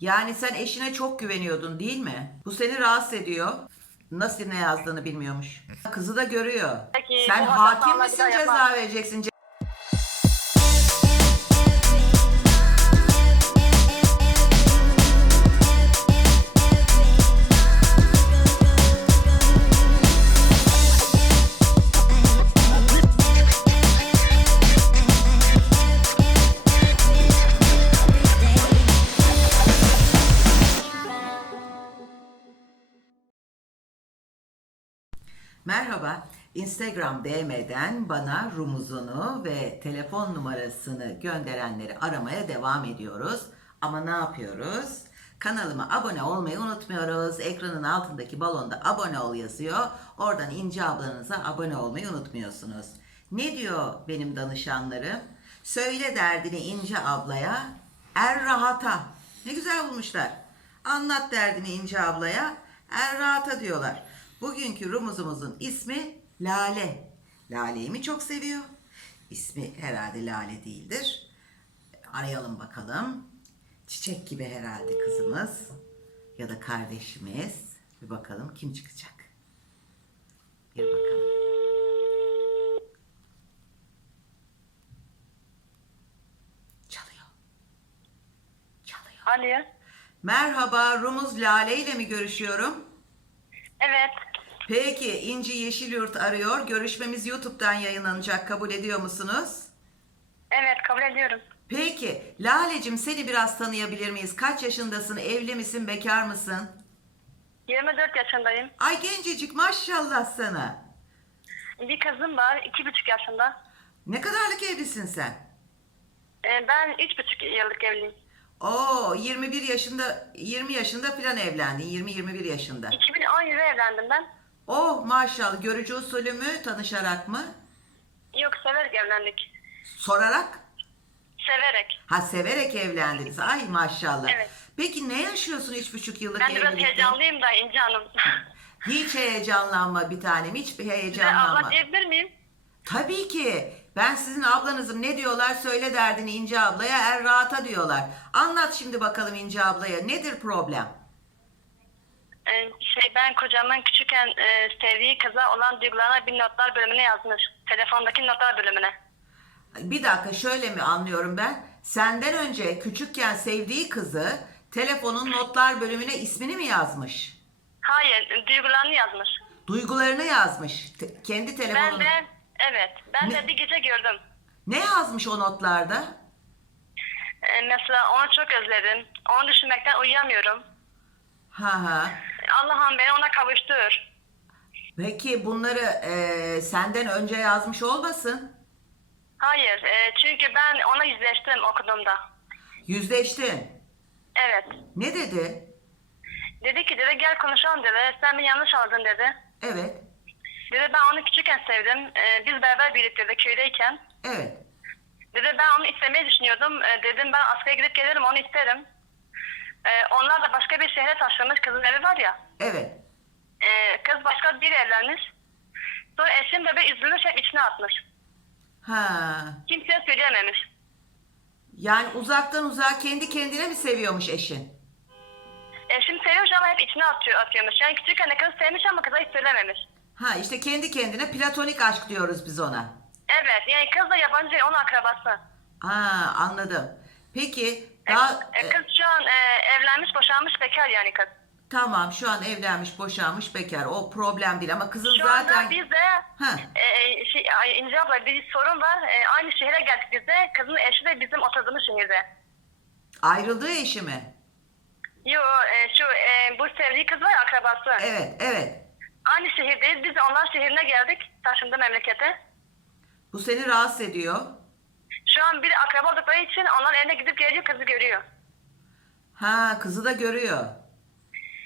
Yani sen eşine çok güveniyordun değil mi? Bu seni rahatsız ediyor. Nasıl ne yazdığını bilmiyormuş. Kızı da görüyor. Peki, sen bu hakim misin ceza yapmam. vereceksin? Merhaba. Instagram DM'den bana rumuzunu ve telefon numarasını gönderenleri aramaya devam ediyoruz. Ama ne yapıyoruz? Kanalıma abone olmayı unutmuyoruz. Ekranın altındaki balonda abone ol yazıyor. Oradan İnce ablanıza abone olmayı unutmuyorsunuz. Ne diyor benim danışanlarım? Söyle derdini İnce ablaya, er rahata. Ne güzel bulmuşlar. Anlat derdini İnce ablaya, er rahata diyorlar. Bugünkü rumuzumuzun ismi Lale. Lale'yi mi çok seviyor? İsmi herhalde Lale değildir. Arayalım bakalım. Çiçek gibi herhalde kızımız ya da kardeşimiz. Bir bakalım kim çıkacak. Bir bakalım. Çalıyor. Çalıyor. Alo. Merhaba, Rumuz Lale ile mi görüşüyorum? Evet. Peki, İnci Yeşilyurt arıyor. Görüşmemiz YouTube'dan yayınlanacak. Kabul ediyor musunuz? Evet kabul ediyorum. Peki, Lale'cim seni biraz tanıyabilir miyiz? Kaç yaşındasın? Evli misin? Bekar mısın? 24 yaşındayım. Ay gencecik maşallah sana. Bir kızım var. 2,5 yaşında. Ne kadarlık evlisin sen? Ee, ben 3,5 yıllık evliyim. Oo 21 yaşında 20 yaşında filan evlendin. 20-21 yaşında. 2017'de evlendim ben. Oh maşallah görücü usulü mü tanışarak mı? Yok severek evlendik. Sorarak? Severek. Ha severek evlendiniz. Ay maşallah. Evet. Peki ne yaşıyorsun üç buçuk yıllık Ben biraz evlilikte? heyecanlıyım da İnci Hanım. Hiç heyecanlanma bir tanem. Hiçbir Size heyecanlanma. abla diyebilir miyim? Tabii ki. Ben sizin ablanızım. Ne diyorlar? Söyle derdini İnce ablaya. Er rahata diyorlar. Anlat şimdi bakalım İnce ablaya. Nedir problem? Ee, şey ben kocamın küçükken e, sevdiği kıza olan duygularına bir notlar bölümüne yazmış. Telefondaki notlar bölümüne. Bir dakika şöyle mi anlıyorum ben? Senden önce küçükken sevdiği kızı telefonun notlar bölümüne ismini mi yazmış? Hayır, duygularını yazmış. Duygularını yazmış. Te- kendi Ben telefonunu. de evet, ben Ne? de bir gece gördüm. Ne yazmış o notlarda? Ee, mesela onu çok özledim. Onu düşünmekten uyuyamıyorum. Ha ha. Allah'ım beni ona kavuştur. Peki bunları eee, senden önce yazmış olmasın? Hayır, e, çünkü ben ona yüzleştim okuduğumda. Yüzleştin. Evet. Ne dedi? Dedi ki dedi gel konuşalım dedi. Sen beni yanlış anladın dedi. Evet. Dedi ben onu küçükken sevdim. Ee, biz beraber büyüdük dedi köydeyken. Evet. Dedi ben onu istemeyi düşünüyordum. Ee, dedim ben askere gidip gelirim onu isterim. Ee, onlar da başka bir şehre taşınmış. Kızın evi var ya. Evet. Ee, kız başka bir evlenmiş. Sonra eşim de bir üzülmüş hep içine atmış. Ha. Kimseye söyleyememiş. Yani uzaktan uzağa kendi kendine mi seviyormuş eşin? Eşim seviyormuş ama hep içine atıyor, atıyormuş. Yani küçükken de kızı sevmiş ama kıza hiç söylememiş. Ha işte kendi kendine platonik aşk diyoruz biz ona. Evet yani kız da yabancı değil, onun akrabası. Ha anladım. Peki E, daha e, kız şu an e, evlenmiş, boşanmış, bekar yani kız. Tamam şu an evlenmiş, boşanmış, bekar. O problem değil ama kızın Şu zaten anda biz de Ha. e, e, şey, ay, İnce abla bir sorun var. E, aynı şehre geldik biz de. Kızın eşi de bizim oturduğumuz şehirde. ayrıldığı eşi mi? Yo e, şu e, bu sevdiği kız var ya akrabası. Evet, evet. Aynı şehirdeyiz. Biz de onların şehrine geldik. Taşındı memlekete. Bu seni rahatsız ediyor. Şu an bir akraba oldukları için onların evine gidip geliyor kızı görüyor. Ha kızı da görüyor.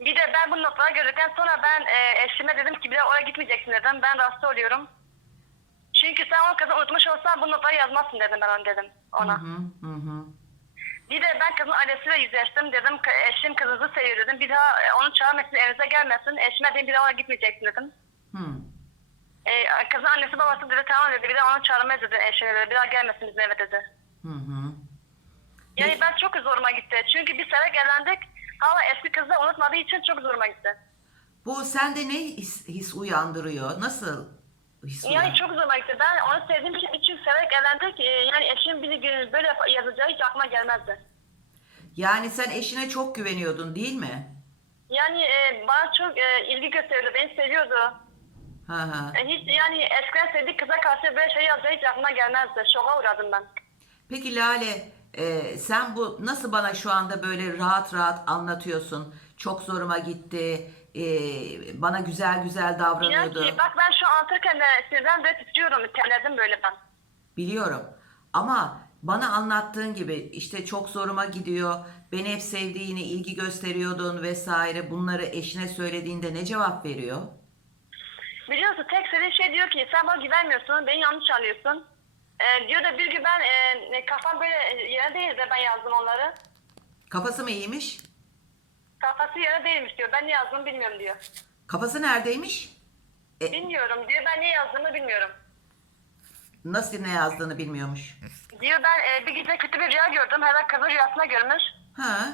Bir de ben bu notları gördükten sonra ben e, eşime dedim ki bir daha oraya gitmeyeceksin dedim. Ben rahatsız oluyorum. Çünkü sen o kızı unutmuş olsan bu notları yazmazsın dedim ben ona dedim ona. Hı hı hı. Bir de ben kızın ailesiyle yüzleştim dedim. Eşim kızınızı seviyor dedim. Bir daha e, onu çağırmasın evinize gelmesin. Eşime dedim bir daha oraya gitmeyeceksin dedim. Hı. E, kızın annesi babası dedi tamam dedi. Bir daha onu çağırmayız dedi eşine dedi. Bir daha gelmesin bizim eve dedi. Hı hı. Yani ben çok zoruma gitti. Çünkü biz severek evlendik. Hala eski kızı unutmadığı için çok zoruma gitti. Bu sende ne his, his uyandırıyor? Nasıl his Yani çok zoruma gitti. Ben onu sevdiğim için için severek evlendik. Ee, Yani eşim bir gün böyle yap- yazacağı hiç aklıma gelmezdi. Yani sen eşine çok güveniyordun değil mi? Yani e, bana çok e, ilgi gösteriyordu. Beni seviyordu. Ha ha. E, hiç yani eskiden sevdiği kıza karşı böyle şey yazacağı hiç aklıma gelmezdi. Şoka uğradım ben. Peki Lale, e, sen bu nasıl bana şu anda böyle rahat rahat anlatıyorsun? Çok zoruma gitti. e, bana güzel güzel İnan davranıyordu. ki bak ben şu an anlatırken de sinirden böyle titriyorum. Terledim böyle ben. Biliyorum. Ama bana anlattığın gibi işte çok zoruma gidiyor. Beni hep sevdiğini, ilgi gösteriyordun vesaire. Bunları eşine söylediğinde ne cevap veriyor? Biliyorsun tek söylediği şey diyor ki sen bana güvenmiyorsun, beni yanlış anlıyorsun. Ee, diyor da bir gün ben e, kafam böyle yere değil de ben yazdım onları. Kafası mı iyiymiş? Kafası yere değilmiş diyor. Ben ne yazdığımı bilmiyorum diyor. Kafası neredeymiş? E, Bilmiyorum diyor. Ben ne yazdığımı bilmiyorum. nasıl ne yazdığını bilmiyormuş. Diyor ben e, bir gece kötü bir rüya gördüm. Herhalde kızı rüyasında görmüş. Ha?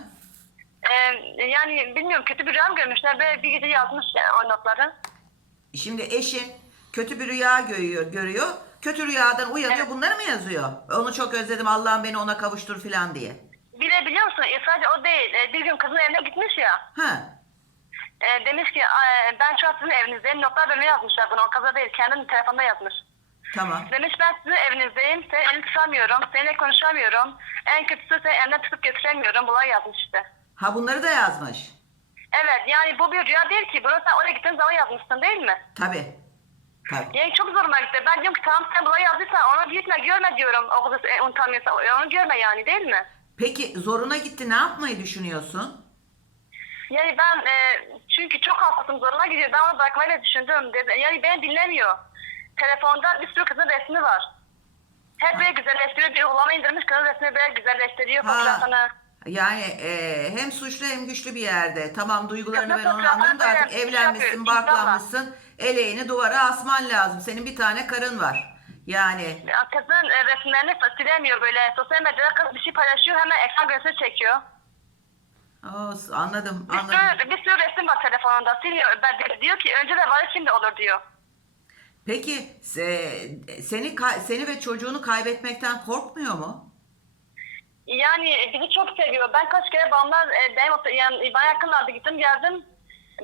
E, yani bilmiyorum kötü bir rüya mı görmüşler. Böyle bir gece yazmış yani o notları. Şimdi eşin kötü bir rüya görüyor, görüyor. Kötü rüyadan uyanıyor Evet. bunları mı yazıyor? Onu çok özledim Allah'ım beni ona kavuştur filan diye. Bir de biliyor musun e, sadece o değil. E, bir gün kızın evine gitmiş ya. Ha? E, demiş ki "Aa, ben şu an sizin evinizdeyim. Notlar bölümüne yazmışlar bunu. O kaza değil. Kendi telefonda yazmış. Tamam. Demiş ben sizin evinizdeyim. Seni elini tutamıyorum. Seninle konuşamıyorum. En kötüsü seni evden tutup götüremiyorum. Bunlar yazmış işte. Ha bunları da yazmış. Evet yani bu bir rüya değil ki. Bunu sen oraya gittiğin zaman yazmışsın değil mi? Tabii. Tabii. Yani çok zoruma gitti. Ben diyorum ki tamam sen bunları yazdıysan onu gitme görme diyorum. O kızı e, unutamıyorsan onu görme yani değil mi? Peki zoruna gitti ne yapmayı düşünüyorsun? Yani ben e, çünkü çok hassasım zoruma gidiyor. Ben onu bırakmayı da düşündüm. Dedi. Yani beni dinlemiyor. Telefonda bir sürü kızın resmi var. Hep böyle güzelleştiriyor. Bir uygulama indirmiş kızın resmini böyle güzelleştiriyor. Ha. Fotoğrafını. Yani e, hem suçlu hem güçlü bir yerde. Tamam duygularını Kızın ben onu fotoğrafını anladım da artık evlenmişsin, yapıyor, barklanmışsın. Eleğini duvara asman lazım. Senin bir tane karın var. Yani Ya Kızın e, resimlerini silemiyor böyle. Sosyal medyada kız bir şey paylaşıyor hemen ekran görüntüsü çekiyor. o, anladım Bir anladım. sürü, bir sürü resim var telefonunda. Siliyor. Ben, diyor ki önce de var şimdi olur diyor. Peki se- seni ka- seni ve çocuğunu kaybetmekten korkmuyor mu? Yani bizi çok seviyor. Ben kaç kere babamlar e, benim yani bana yakınlardı gittim geldim.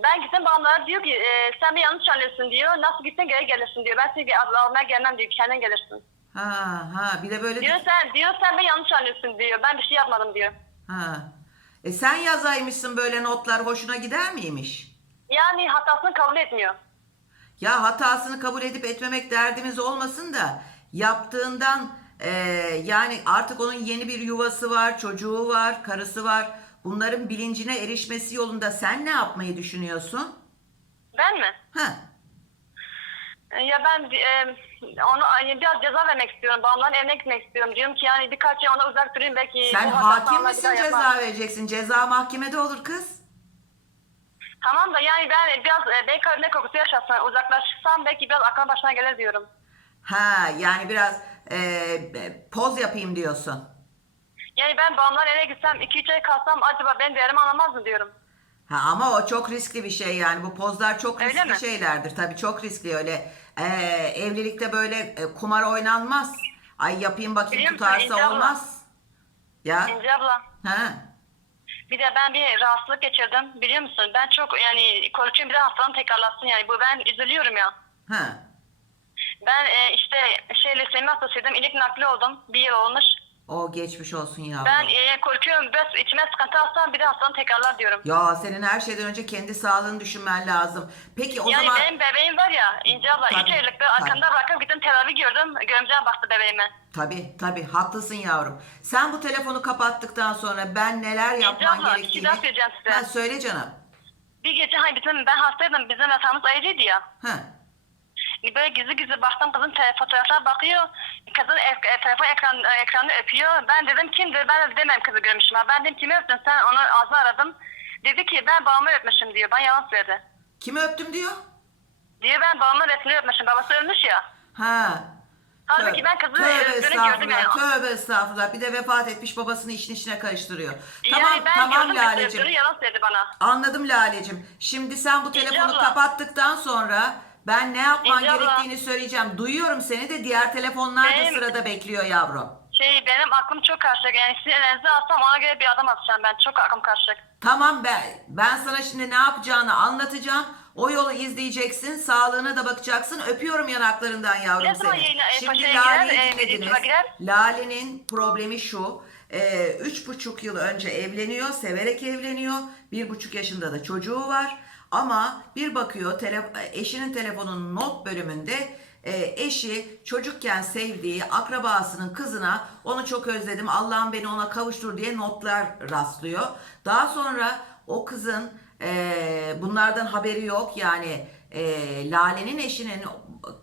Ben gittim babamlara diyor ki e, sen bir yanlış anlıyorsun diyor. Nasıl gitsen geri gelirsin diyor. Ben seni al- almaya gelmem diyor. Kendin gelirsin. Ha ha bir de böyle Diyor sen diyor sen beni yanlış anlıyorsun diyor. Ben bir şey yapmadım diyor. ha. E sen yazaymışsın böyle notlar hoşuna gider miymiş? Yani hatasını kabul etmiyor. Ya hatasını kabul edip etmemek derdimiz olmasın da yaptığından e, yani artık onun yeni bir yuvası var, çocuğu var, karısı var. Bunların bilincine erişmesi yolunda sen ne yapmayı düşünüyorsun? Ben mi? Ha. E, Ya ben e, onu yani biraz ceza vermek istiyorum. Babamların evine gitmek istiyorum. Diyorum ki yani birkaç ay ona uzak durayım belki. Sen hakim misin ceza yapmaz. vereceksin? Ceza mahkemede olur kız. Tamam da yani ben biraz e, belki ölme korkusu yaşasın. Uzaklaşsam belki biraz aklına başına gelir diyorum. Ha yani biraz e, poz yapayım diyorsun. Yani ben babamlar eve gitsem 2-3 ay kalsam acaba ben değerimi anlamaz mı diyorum. Ha ama o çok riskli bir şey yani bu pozlar çok Öyle riskli mi? şeylerdir tabii çok riskli öyle e, evlilikte böyle e, kumar oynanmaz ay yapayım bakayım Biliyor musun tutarsa İnce abla? olmaz ya İnce abla ha bir de ben bir rahatsızlık geçirdim biliyor musun? Ben çok yani korkuyorum bir de hastalığım tekrarlasın yani. Bu ben üzülüyorum ya. ha Ben e, işte şey lösemi hastasıydım. İlik nakli oldum. Bir yıl olmuş. O geçmiş olsun yavrum. Ben e, korkuyorum. Biraz içime sıkıntı alsam bir de hastalığım tekrarlar diyorum. Ya senin her şeyden önce kendi sağlığını düşünmen lazım. Peki o yani zaman benim bebeğim var ya İnce abla Tabii, üç aylıktı. tabii. Arkamda bırakıp gittim tedavi gördüm. Görümcem baktı bebeğime. tabii tabii haklısın yavrum. Sen bu telefonu kapattıktan sonra ben neler yapman abla, bir şey gerektiğini daha söyleyeceğim size. Ha, söyle canım. Bir gece hani bizim ben hastaydım. Bizim yatağımız ayrıydı ya. Ha. Böyle gizli gizli baktım kızın fotoğrafına bakıyor. Kızın e- e- telefon ekran, e, ekranını öpüyor. Ben dedim kimdir? Ben de demem kızı görmüşüm. Ben dedim kimi öptün sen? Onu ağzına aradım. Dedi ki ben babamı öpmüşüm diyor. Ben yalan söyledi. Kimi öptüm diyor? Diyor ben babamın resmini öpmüşüm. Babası ölmüş ya. Ha. Halbuki ben kızı tövbe öldüğünü gördüm yani. tövbe estağfurullah. Bir de vefat etmiş babasını işin içine karıştırıyor. Yani Tamam, ben tamam gördüm Lale'cim. yalan söyledi bana. Anladım Lale'cim. Şimdi sen bu telefonu abla. kapattıktan sonra ben ne yapman İnce abla. gerektiğini söyleyeceğim. Duyuyorum seni de diğer telefonlar da Benim- sırada bekliyor yavrum. Şey benim aklım çok karışık. Yani sizin elinize atsam ona göre bir adam atacağım ben. Çok aklım karışık. Tamam ben ben sana şimdi ne yapacağını anlatacağım. O yolu izleyeceksin, sağlığına da bakacaksın. Öpüyorum yanaklarından yavrum Ne zaman seni. yayına- e, Şimdi paşaya girer, Lale'yi e, dinlediniz. girer? Lale'nin problemi şu. e, üç buçuk yıl önce evleniyor, severek evleniyor. Bir buçuk yaşında da çocuğu var. Ama bir bakıyor tele, eşinin telefonunun not bölümünde e, eşi çocukken sevdiği akrabasının kızına onu çok özledim Allah'ım beni ona kavuştur diye notlar rastlıyor. Daha sonra o kızın e, bunlardan haberi yok yani e, Lale'nin eşinin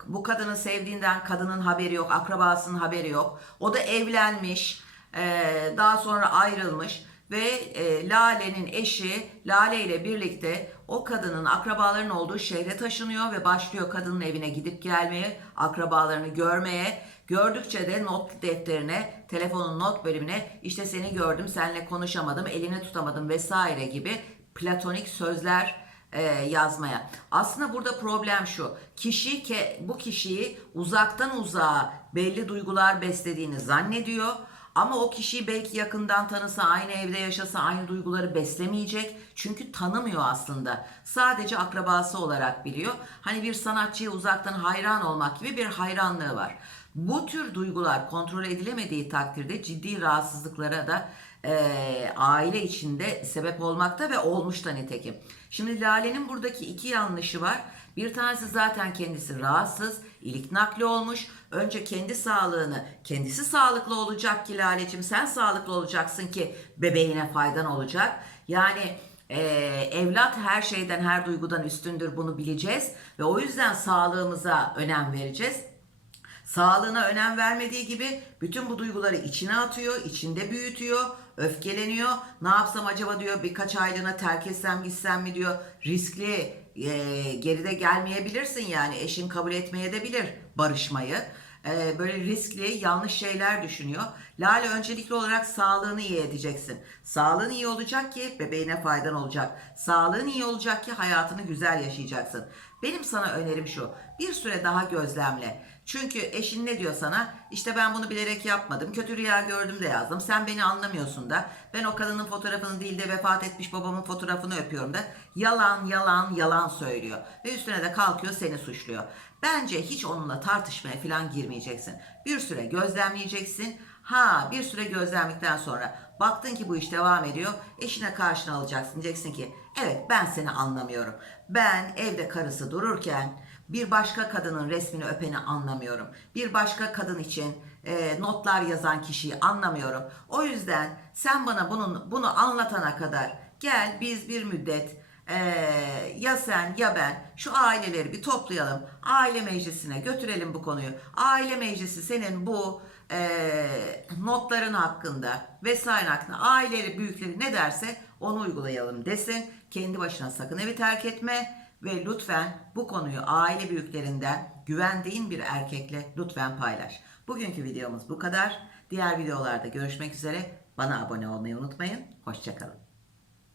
bu kadını sevdiğinden kadının haberi yok akrabasının haberi yok. O da evlenmiş e, daha sonra ayrılmış ve e, Lale'nin eşi Lale ile birlikte o kadının akrabaların olduğu şehre taşınıyor ve başlıyor kadının evine gidip gelmeye, akrabalarını görmeye. Gördükçe de not defterine, telefonun not bölümüne işte seni gördüm, seninle konuşamadım, elini tutamadım vesaire gibi platonik sözler e, yazmaya. Aslında burada problem şu. Kişi ke, bu kişiyi uzaktan uzağa belli duygular beslediğini zannediyor. Ama o kişiyi belki yakından tanısa, aynı evde yaşasa aynı duyguları beslemeyecek. Çünkü tanımıyor aslında. Sadece akrabası olarak biliyor. Hani bir sanatçıya uzaktan hayran olmak gibi bir hayranlığı var. Bu tür duygular kontrol edilemediği takdirde ciddi rahatsızlıklara da e, aile içinde sebep olmakta ve olmuş da nitekim. Şimdi Lale'nin buradaki iki yanlışı var. Bir tanesi zaten kendisi rahatsız, ilik nakli olmuş. Önce kendi sağlığını, kendisi sağlıklı olacak ki Lale'cim sen sağlıklı olacaksın ki bebeğine faydan olacak. Yani e, evlat her şeyden, her duygudan üstündür bunu bileceğiz. Ve o yüzden sağlığımıza önem vereceğiz. Sağlığına önem vermediği gibi bütün bu duyguları içine atıyor, içinde büyütüyor, öfkeleniyor. Ne yapsam acaba diyor birkaç aylığına terk etsem gitsem mi diyor. Riskli e, geride gelmeyebilirsin yani eşin kabul etmeye de bilir barışmayı. E, böyle riskli yanlış şeyler düşünüyor. Lale öncelikli olarak sağlığını iyi edeceksin. Sağlığın iyi olacak ki bebeğine faydan olacak. Sağlığın iyi olacak ki hayatını güzel yaşayacaksın. Benim sana önerim şu. Bir süre daha gözlemle. Çünkü eşin ne diyor sana? İşte ben bunu bilerek yapmadım. Kötü rüya gördüm de yazdım. Sen beni anlamıyorsun da. Ben o kadının fotoğrafını değil de vefat etmiş babamın fotoğrafını öpüyorum da. Yalan, yalan, yalan söylüyor. Ve üstüne de kalkıyor seni suçluyor. Bence hiç onunla tartışmaya falan girmeyeceksin. Bir süre gözlemleyeceksin. Ha bir süre gözlemledikten sonra baktın ki bu iş devam ediyor. Eşine karşına alacaksın. Diyeceksin ki evet ben seni anlamıyorum. Ben evde karısı dururken bir başka kadının resmini öpeni anlamıyorum. Bir başka kadın için e, notlar yazan kişiyi anlamıyorum. O yüzden sen bana bunun bunu anlatana kadar gel biz bir müddet e, ya sen ya ben şu aileleri bir toplayalım. Aile meclisine götürelim bu konuyu. Aile meclisi senin bu e, notların hakkında vesaire hakkında aileleri büyükleri ne derse onu uygulayalım desin. Kendi başına sakın evi terk etme ve lütfen bu konuyu aile büyüklerinden güvendiğin bir erkekle lütfen paylaş. Bugünkü videomuz bu kadar. Diğer videolarda görüşmek üzere. Bana abone olmayı unutmayın. Hoşçakalın.